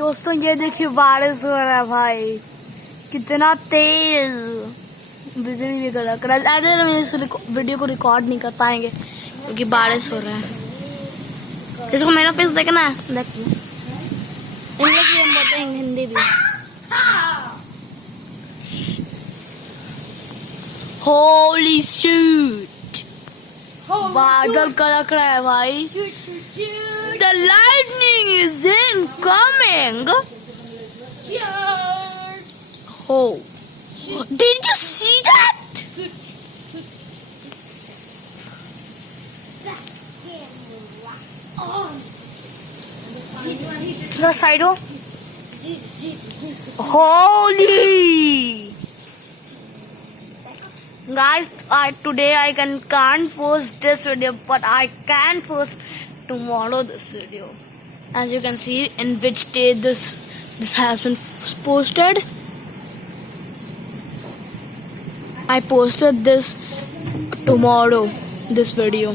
दोस्तों ये देखिए बारिश हो रहा है भाई, कितना तेज बिजली भी कड़क रहा है। ऐसे हम इस वीडियो को रिकॉर्ड नहीं कर पाएंगे क्योंकि बारिश हो रहा है। इसको मेरा फेस देखना है, देखिए इंग्लिश भी हम बोलते हैं, हिंदी भी। होली शूट, बादल कड़क रहा है भाई। The lightning is incoming. Oh, did you see that? The side ho. Holy guys, today I can't post this video, but I can post tomorrow this video. As you can see in which day this has been posted. I posted this tomorrow, this video.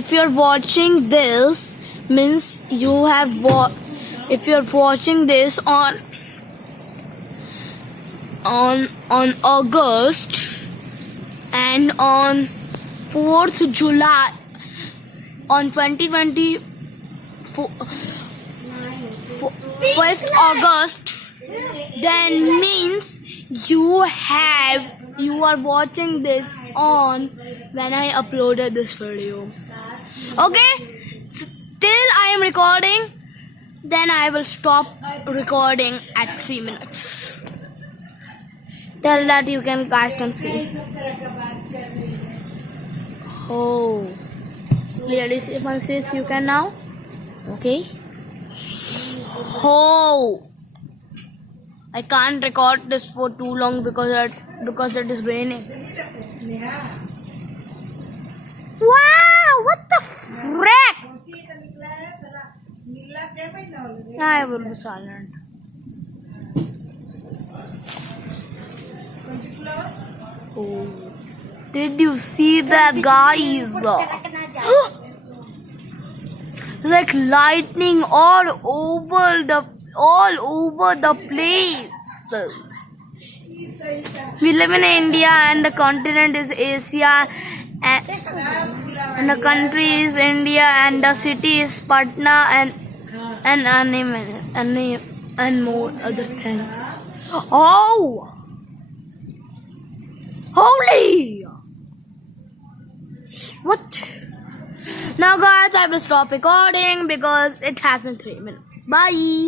If you're watching this, means you have if you're watching this on August and on 4th July on 2020 5th August, then means you are watching this on when I uploaded this video. Okay, till I am recording, then I will stop recording at 3 minutes. Till that you guys can see. Oh, clearly see my face you can now. Okay. Oh, I can't record this for too long because it is raining. Wow, what the frick? I will be silent. Oh, did you see that, guys? Like lightning all over the place. We live in India and the continent is Asia, and the country is India, and the city is Patna, and more other things. Oh, holy! What? Now guys, I will stop recording because it has been 3 minutes. Bye!